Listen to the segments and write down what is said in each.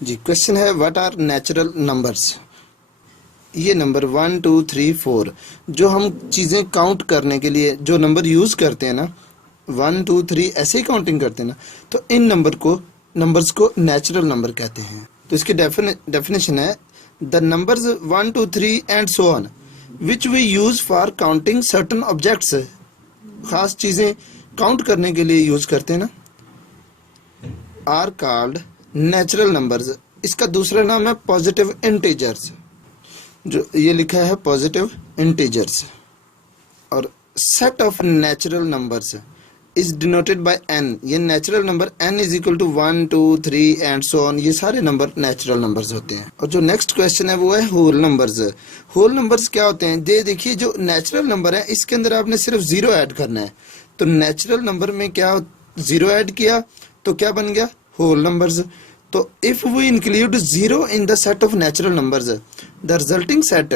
जी question है what are natural numbers. ये number 1 2 3 4 जो हम चीज़ें काउंट करने के लिए जो नंबर यूज़ करते हैं ना, 1 2 3 ऐसे ही काउंटिंग करते हैं ना, तो इन नंबर्स को नेचुरल नंबर कहते हैं। तो इसकी डेफिनेशन है the numbers 1 2 3 and so on which we use for counting certain objects. खास चीज़ें काउंट करने के लिए यूज़ करते हैं ना, आर कॉल्ड नेचुरल नंबर्स। इसका दूसरा नाम है पॉजिटिव इंटीजर्स। जो ये लिखा है पॉजिटिव इंटीजर्स। और set of natural numbers is denoted by N. ये natural number N is equal to 1 2 3 and so on, ये सारे नंबर नेचुरल नंबर्स होते हैं। और जो नेक्स्ट क्वेश्चन है वो है होल नंबर्स। होल नंबर्स क्या होते हैं? ये देखिए, जो नेचुरल नंबर है इसके अंदर आपने सिर्फ जीरो ऐड करना है। तो नेचुरल नंबर में क्या जीरो ऐड किया तो क्या बन गया? Whole numbers. तो if we include zero in the set of natural numbers, the resulting set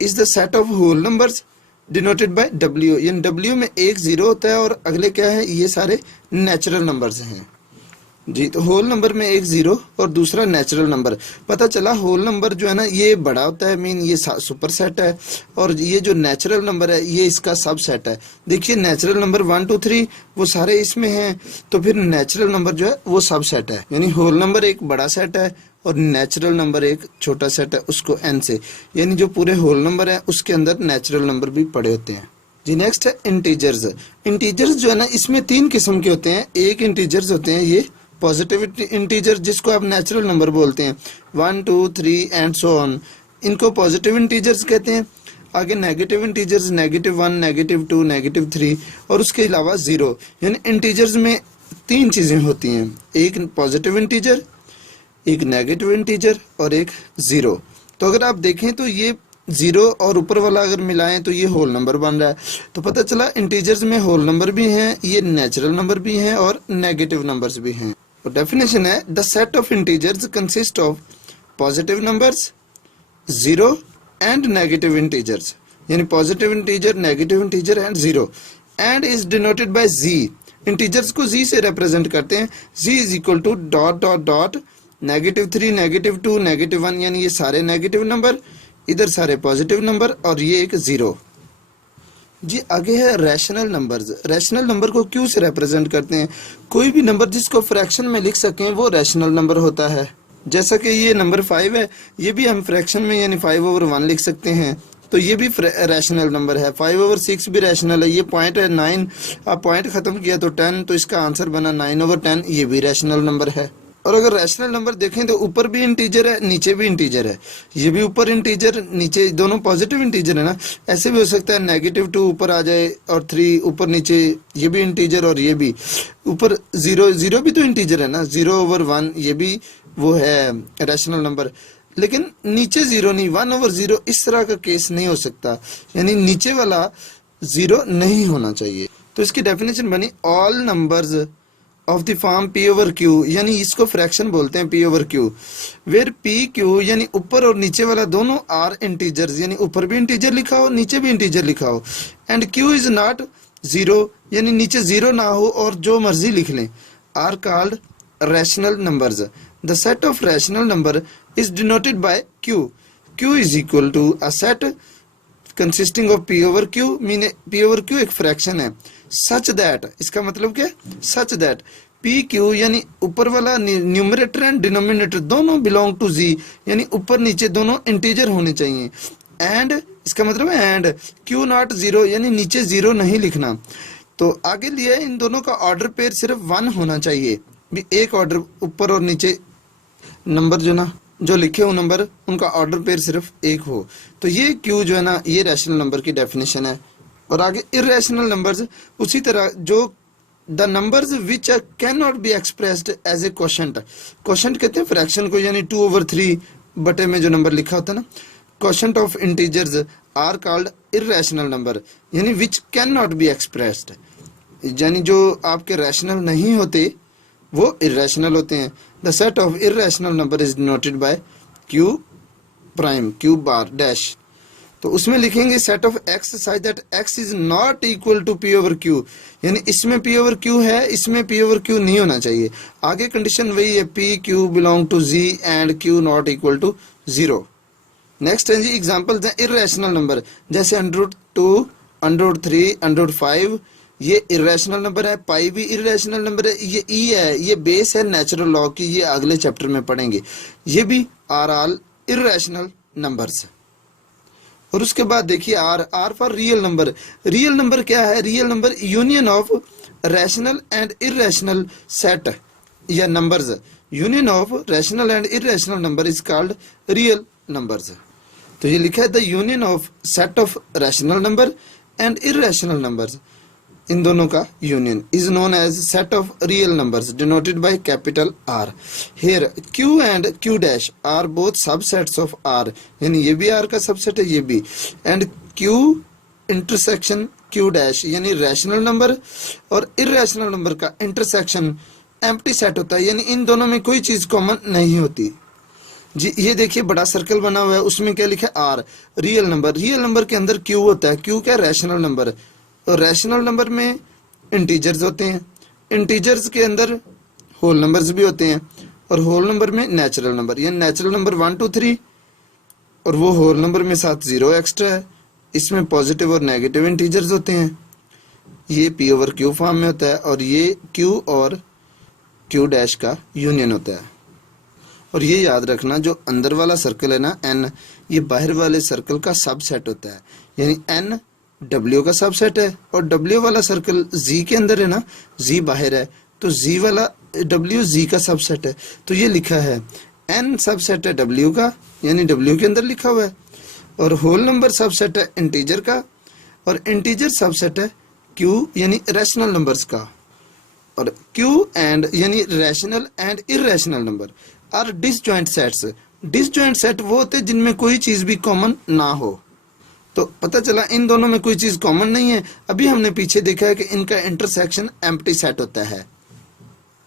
is the set of whole numbers denoted by W. यानी डब्ल्यू में एक जीरो होता है और अगले क्या है? ये सारे नेचुरल नंबर्स हैं जी। तो होल नंबर में एक जीरो और दूसरा नेचुरल नंबर। पता चला होल नंबर जो है ना ये बड़ा होता है, मीन ये सुपर सेट है, और ये जो नेचुरल नंबर है ये इसका सब सेट है। देखिए नेचुरल नंबर 1 2 3 वो सारे इसमें हैं, तो फिर नेचुरल नंबर जो है वो सब सेट है। यानी होल नंबर एक बड़ा सेट है और नेचुरल नंबर एक छोटा सेट है, उसको एन से, यानी जो पूरे होल नंबर है उसके अंदर नेचुरल नंबर भी पड़े होते हैं जी। नेक्स्ट है इंटीजर्स। इंटीजर्स जो है ना इसमें तीन किस्म के होते हैं। एक इंटीजर्स होते हैं ये पॉजिटिव इंटीजर, जिसको आप नेचुरल नंबर बोलते हैं, 1 2 3 एंड सो ऑन, इनको पॉजिटिव इंटीजर्स कहते हैं। आगे नेगेटिव इंटीजर्स, -1 -2 -3 और उसके अलावा जीरो। यानी इंटीजर्स में तीन चीज़ें होती हैं, एक पॉजिटिव इंटीजर, एक नेगेटिव इंटीजर और एक ज़ीरो। तो अगर आप देखें तो ये ज़ीरो और ऊपर वाला अगर मिलाएं तो ये होल नंबर बन रहा है। तो पता चला इंटीजर्स में होल नंबर भी हैं, ये नेचुरल नंबर भी हैं और नेगेटिव नंबर्स भी हैं। तो डेफिनेशन है the set of integers consist of positive numbers, zero and negative integers. यानी positive integer, negative integer and zero, and is denoted by Z. Integers को जी से रिप्रेजेंट करते हैं। Z is equal to dot dot dot -3 -2 -1, यानी ये सारे negative number, इधर सारे पॉजिटिव नंबर और ये एक ज़ीरो जी। आगे है रैशनल नंबर्स। रैशनल नंबर को क्यों से रिप्रेजेंट करते हैं? कोई भी नंबर जिसको फ्रैक्शन में लिख सकें वो रैशनल नंबर होता है। जैसा कि ये नंबर 5 है, ये भी हम फ्रैक्शन में यानी 5/1 लिख सकते हैं, तो ये भी रैशनल नंबर है। 5/6 भी रैशनल है। ये पॉइंट है 9, आप पॉइंट ख़त्म किया तो 10, तो इसका आंसर बना 9/10, ये भी रैशनल नंबर है। और अगर रैशनल नंबर देखें तो ऊपर भी इंटीजर है, नीचे भी इंटीजर है। ये भी ऊपर इंटीजर, नीचे दोनों पॉजिटिव इंटीजर है ना। ऐसे भी हो सकता है -2 ऊपर आ जाए और 3 ऊपर नीचे, ये भी इंटीजर और ये भी ऊपर ज़ीरो भी तो इंटीजर है ना। 0/1 ये भी वो है रैशनल नंबर, लेकिन नीचे ज़ीरो नहीं, 1/0 इस तरह का केस नहीं हो सकता। यानी नीचे वाला ज़ीरो नहीं होना चाहिए। तो इसकी डेफिनेशन बनी all numbers of the form P/Q, यानी इसको फ्रैक्शन बोलते हैं P/Q, वेयर PQ यानी ऊपर और नीचे वाला दोनों आर इंटीजर्स, यानी ऊपर भी इंटीजर लिखा हो नीचे भी इंटीजर लिखा हो, and Q is not zero, यानी नीचे ज़ीरो ना हो और जो मर्जी लिख लें, are called rational numbers. The set of rational number is denoted by Q। Q is equal to a set consisting of P/Q, mean P/Q एक फ्रैक्शन है, सच दैट, इसका मतलब क्या? सच दैट PQ यानी ऊपर वाला न्यूमरेटर एंड डिनोमिनेटर दोनों belong to जी, यानी ऊपर नीचे दोनों इंटीजर होने चाहिए। एंड इसका मतलब है एंड Q नॉट ज़ीरो, यानी नीचे ज़ीरो नहीं लिखना। तो आगे लिया इन दोनों का ऑर्डर पेयर सिर्फ 1 होना चाहिए, भी एक ऑर्डर ऊपर और नीचे नंबर जो ना जो लिखे हो नंबर, उनका ऑर्डर पेयर सिर्फ एक हो। तो ये Q जो है ना ये रैशनल नंबर की डेफिनेशन है। और आगे इरेशनल नंबर्स, उसी तरह जो the numbers which can not be expressed as a quotient. Quotient कहते हैं फ्रैक्शन को, यानी 2/3 बटे में जो नंबर लिखा होता है ना, quotient of integers are called irrational number, यानी which can not be expressed, यानी जो आपके रैशनल नहीं होते वो इरेशनल होते हैं। The set of irrational number is denoted by Q prime, Q bar dash. तो उसमें लिखेंगे set of X such that X is not equal to P over Q, यानी इसमें पी ओवर क्यू है, इसमें पी ओवर क्यू नहीं होना चाहिए। आगे कंडीशन वही है, P Q belong to Z and Q not equal to 0। Next है जी एग्जांपल्स हैं इर्रेशनल नंबर, जैसे √2, √3, √5, ये इरेशनल नंबर है। पाई भी इरेशनल नंबर है। ये ई है, ये बेस है नेचुरल लॉ की, ये अगले चैप्टर में पढ़ेंगे। ये भी आर ऑल इरेशनल नंबर्स। और उसके बाद देखिए R for real number. Real number क्या है? Real number union of rational and irrational set या numbers. Union of rational and irrational number is called real numbers. तो ये लिखा है the union of set of rational number and irrational numbers, इन दोनों का union is known as set of real numbers denoted by capital R. Here Q and Q dash R both subsets of are, यानी ये भी are का subset है, ये भी। And Q intersection Q dash यानी रैशनल नंबर और irrational number का इंटरसेक्शन एम्प्टी सेट होता है, यानी इन दोनों में कोई चीज कॉमन नहीं होती जी। ये देखिए बड़ा सर्कल बना हुआ है, उसमें क्या लिखा है? R real number. Real number के अंदर क्यू होता है, क्यू क्या? Rational number. और रैशनल नंबर में इंटीजर्स होते हैं, इंटीजर्स के अंदर होल नंबर्स भी होते हैं, और होल नंबर में नेचुरल नंबर, यानी नेचुरल नंबर 1 2 3, और वो होल नंबर में साथ 0 एक्स्ट्रा है। इसमें पॉजिटिव और नेगेटिव इंटीजर्स होते हैं। ये पी ओवर क्यू फॉर्म में होता है, और ये क्यू और क्यू डैश का यूनियन होता है। और ये याद रखना, जो अंदर वाला सर्कल है ना एन, ये बाहर वाले सर्कल का सबसेट होता है, यानी एन डब्ल्यू का सबसेट है, और डब्ल्यू वाला सर्कल जी के अंदर है ना, जी बाहर है, तो जी वाला डब्ल्यू जी का सबसेट है। तो ये लिखा है एन सबसेट है डब्ल्यू का, यानी डब्ल्यू के अंदर लिखा हुआ है, और होल नंबर सबसेट है इंटीजर का, और इंटीजर सबसेट है क्यू यानी रैशनल नंबर्स का। और क्यू एंड यानी rational and irrational number are disjoint sets. Disjoint set वो होते हैं जिनमें कोई चीज भी कॉमन ना हो। तो पता चला इन दोनों में कोई चीज कॉमन नहीं है। अभी हमने पीछे देखा है कि इनका इंटरसेक्शन एम्प्टी सेट होता है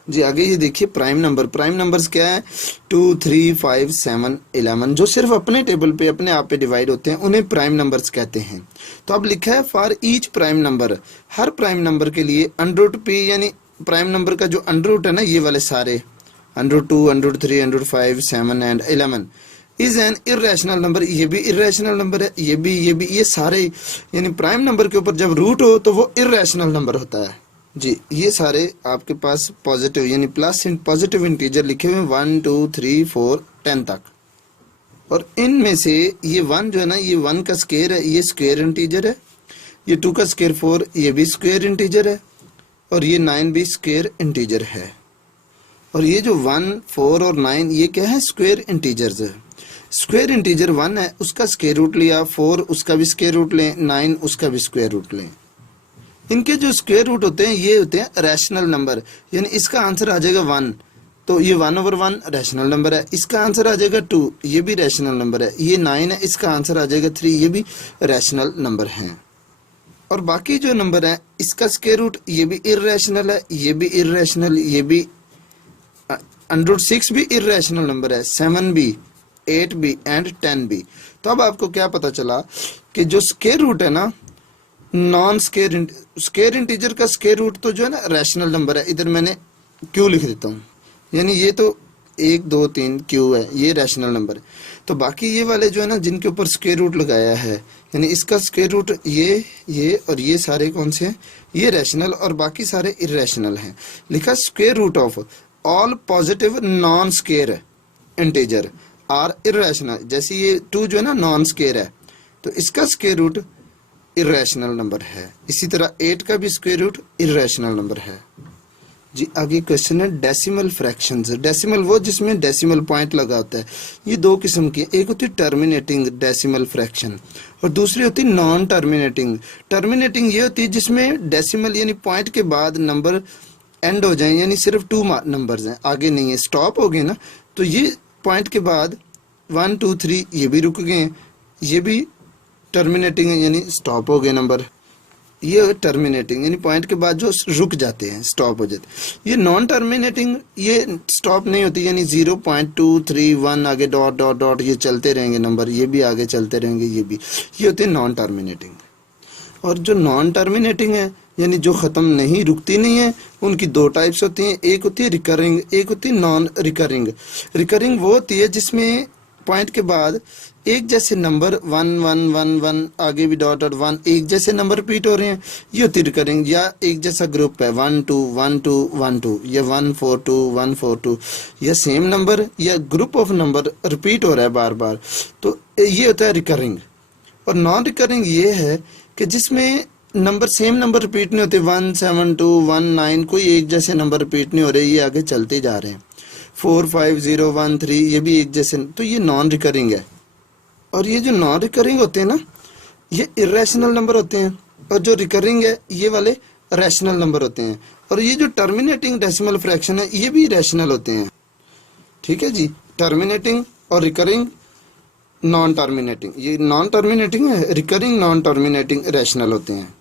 जी। आगे ये देखिए प्राइम नंबर। प्राइम नंबर्स क्या है? 2 3 5 7 11, जो सिर्फ अपने टेबल पे अपने आप पे डिवाइड होते हैं, उन्हें प्राइम नंबर्स कहते हैं। तो अब लिखा है for each prime number, her prime number के लिए √p, यानी प्राइम नंबर का जो अंडर है ना, ये वाले सारे √2, √3, √5, 7 and 11 is an irrational number. ये भी इरेशनल नंबर है, ये भी, ये सारे, यानी प्राइम नंबर के ऊपर जब रूट हो तो वो इरेशनल नंबर होता है जी। ये सारे आपके पास पॉजिटिव यानी प्लस पॉजिटिव इंटीजर लिखे हुए 1 2 3 4 10 तक। और इनमें से ये 1 जो है ना, ये 1 का स्क्वायर है, ये स्क्वायर इंटीजर है। ये 2 का स्क्वायर 4, ये भी स्क्वायर इंटीजर है। और ये 9 भी स्क्वायर इंटीजर है। और ये जो 1 4 और 9 ये क्या है? स्क्वायर इंटीजर्स है। स्क्वायर इंटीजर 1 है, उसका स्क्वायर रूट लिया, 4 उसका भी स्क्वायर रूट लें, 9 उसका भी स्क्वायर रूट लें। इनके जो स्क्वायर रूट होते हैं ये होते हैं रैशनल नंबर, यानी इसका आंसर आ जाएगा 1, तो ये 1/1 रैशनल नंबर है। इसका आंसर आ जाएगा 2, ये भी रैशनल नंबर है। ये 9 है, इसका आंसर आ जाएगा 3, ये भी रैशनल नंबर है। और बाकी जो नंबर है इसका स्क्वायर रूट ये भी इरेशनल है, ये भी इरेशनल, ये भी √6 भी इरेशनल नंबर है, 7 भी, 8 भी एंड 10 भी। तो अब आपको क्या पता चला कि जो स्क्वायर रूट है ना, नॉन स्क्वायर इंटीजर का स्क्वायर रूट तो जो है ना रैशनल नंबर है। इधर मैंने क्यू लिख देता हूँ, यानी ये तो 1 2 3 क्यू है, ये रैशनल नंबर है। तो बाकी ये वाले जो है ना जिनके ऊपर स्क्वायर रूट लगाया है, यानी इसका स्क्वायर रूट ये और ये सारे कौन से हैं? ये रैशनल, और बाकी सारे इरेशनल हैं। लिखा square root of all positive non square integer are irrational. जैसे ये 2 जो है ना नॉन स्क्वायर है, तो इसका स्क्वायर रूट इरेशनल नंबर है। इसी तरह 8 का भी स्क्वायर रूट इरेशनल नंबर है जी। आगे क्वेश्चन है डेसिमल फ्रैक्शंस। डेसिमल वो जिसमें डेसिमल पॉइंट लगा होता है। ये 2 किस्म की, एक होती है टर्मिनेटिंग डेसिमल फ्रैक्शन और दूसरी होती है नॉन टर्मिनेटिंग। टर्मिनेटिंग ये होती है जिसमें डेसिमल यानी पॉइंट के बाद नंबर एंड हो जाए, यानी सिर्फ 2 नंबर्स हैं, आगे नहीं है, स्टॉप हो गए ना। तो ये पॉइंट के बाद 1 2 3 ये भी रुक गए हैं, ये भी टर्मिनेटिंग है, यानी स्टॉप हो गए नंबर। ये टर्मिनेटिंग यानी पॉइंट के बाद जो रुक जाते हैं, स्टॉप हो जाते हैं। ये नॉन टर्मिनेटिंग, ये स्टॉप नहीं होती, यानी 0.231 आगे डॉट डॉट डॉट ये चलते रहेंगे नंबर, ये भी आगे चलते रहेंगे, ये होते हैं नॉन टर्मिनेटिंग। और जो नॉन टर्मिनेटिंग है यानी जो ख़त्म नहीं, रुकती नहीं है, उनकी दो टाइप्स होती हैं, एक होती है रिकरिंग, एक होती है नॉन रिकरिंग। रिकरिंग वो होती है जिसमें पॉइंट के बाद एक जैसे नंबर 1 1 1 1 आगे भी डॉट डॉट 1 एक जैसे नंबर रिपीट हो रहे हैं, ये होती है रिकरिंग। या एक जैसा ग्रुप है 1 2 1 2 1 2 या 1 4 2 1 4 2, या सेम नंबर या ग्रुप ऑफ नंबर रिपीट हो रहा है बार बार, तो ये होता है रिकरिंग। और नॉन रिकरिंग ये है कि जिसमें नंबर सेम नंबर रिपीट नहीं होते, 1 7 2 1 9 कोई एक जैसे नंबर रिपीट नहीं हो रहे, ये आगे चलते जा रहे हैं। 4 5 0 1 3 ये भी एक जैसे, तो ये नॉन रिकरिंग है। और ये जो नॉन रिकरिंग होते हैं ना, ये इरेशनल नंबर होते हैं, और जो रिकरिंग है ये वाले रैशनल नंबर होते हैं। और ये जो टर्मिनेटिंग डेसिमल फ्रैक्शन है ये भी रैशनल होते हैं। ठीक है जी, टर्मिनेटिंग और रिकरिंग, नॉन टर्मिनेटिंग, ये नॉन टर्मिनेटिंग है, रिकरिंग नॉन टर्मिनेटिंग रैशनल होते हैं।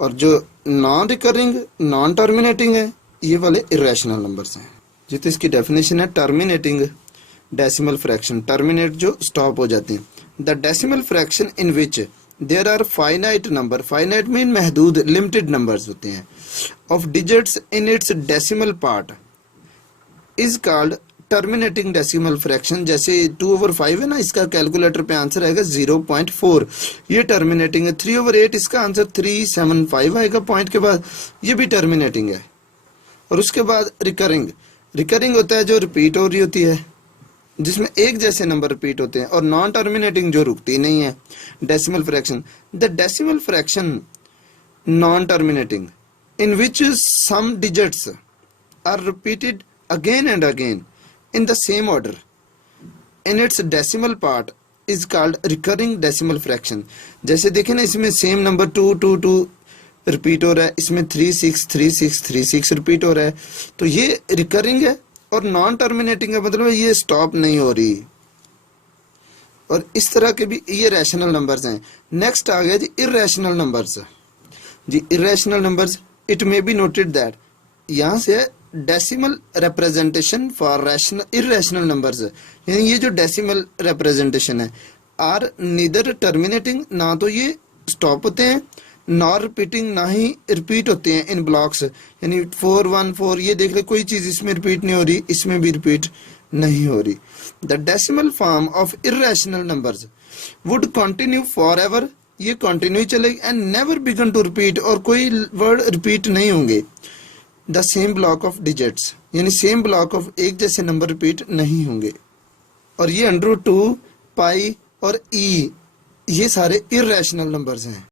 और जो नॉन रिकरिंग नॉन टर्मिनेटिंग है ये वाले इरेशनल नंबर्स हैं। जितनी इसकी डेफिनेशन है, टर्मिनेटिंग डेसिमल फ्रैक्शन, टर्मिनेट जो स्टॉप हो जाते हैं, the decimal fraction in which there are finite number, finite mean महदूद, लिमिटेड नंबर्स होते हैं, of digits in its decimal part is called terminating decimal fraction. जैसे 2/5 है ना, इसका कैलकुलेटर पे आंसर आएगा 0.4, ये टर्मिनेटिंग है। 3/8 इसका आंसर 375 आएगा पॉइंट के बाद, ये भी टर्मिनेटिंग है। और उसके बाद रिकरिंग, रिकरिंग होता है जो रिपीट हो रही होती है, जिसमें एक जैसे नंबर रिपीट होते हैं। और नॉन टर्मिनेटिंग जो रुकती नहीं है, decimal fraction, the decimal fraction non terminating in which some digits are repeated again and again in the same order in its decimal part is called recurring decimal fraction। जैसे देखें ना, इसमें same number 2 2 2 repeat हो रहा है, इसमें 3 6 3 6 3 6 repeat हो रहा है, तो ये रिकरिंग है। और नॉन टर्मिनेटिंग का मतलब ये स्टॉप नहीं हो रही। और इस तरह के भी ये रैशनल नंबर्स हैं। नेक्स्ट आ गया जी इरेशनल नंबर्स। जी irrational numbers, it may be noted that, यहाँ से decimal representation for rational irrational numbers, यानी ये जो डेसिमल रिप्रेजेंटेशन है, आर नीदर टर्मिनेटिंग, ना तो ये स्टॉप होते हैं, नॉर रिपीटिंग, ना ही रिपीट होते हैं इन ब्लॉक्स। यानी 4 1 4 ये देख ले, कोई चीज़ इसमें रिपीट नहीं हो रही, इसमें भी रिपीट नहीं हो रही। The decimal form of irrational numbers would continue for ever, ये कंटिन्यू चलेगी, and never began to repeat, और कोई वर्ड रिपीट नहीं होंगे। The same block of digits, यानी सेम ब्लॉक ऑफ एक जैसे नंबर रिपीट नहीं होंगे। और ये √2 पाई और ई, ये सारे इरेशनल नंबर्स हैं।